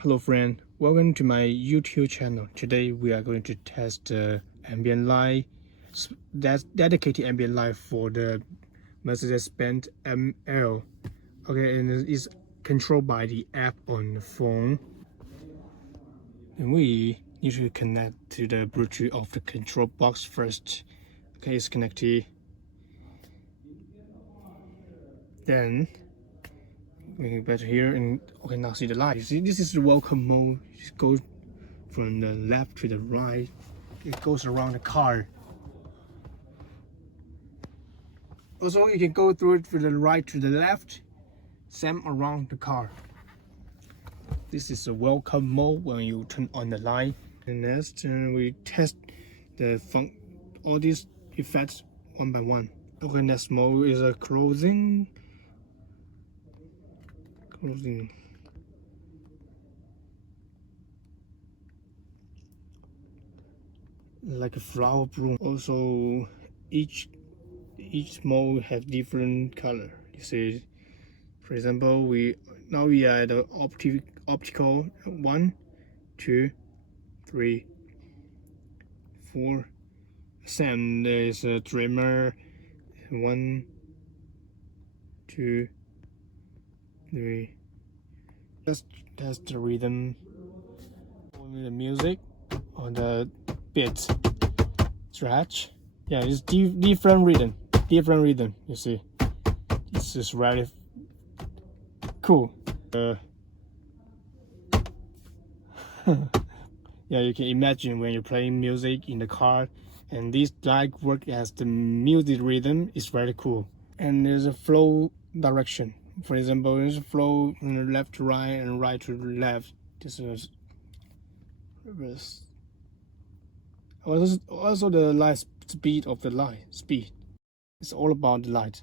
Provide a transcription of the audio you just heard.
Hello friend, welcome to my YouTube channel. Today we are going to test the ambient light, that's dedicated ambient light for the Mercedes-benz ML. Okay, and it's controlled by the app on the phone. And we need to connect to the Bluetooth of the control box first. Okay, it's connected. Then we get back here and okay, now see the light. You see, this is the welcome mode. It goes from the left to the right. It goes around the car. Also, you can go through it from the right to the left, same around the car. This is a welcome mode when you turn on the light. And next, we test all these effects one by one. Okay, next mode is a closing. Like a flower bloom. Also, each mode have different color. You see, for example, we are at the optical 1, 2, 3, 4. Same, there is a trimmer 1, 2, 3. Just test the rhythm on the music on the beat stretch. Yeah, it's different rhythm. You see, this is really cool. Yeah, you can imagine when you're playing music in the car, and this light work as the music rhythm is very cool. And there's a flow direction. For example, there's a flow from the left to right and right to left. This is reverse. Also the light speed of the light. It's all about the light.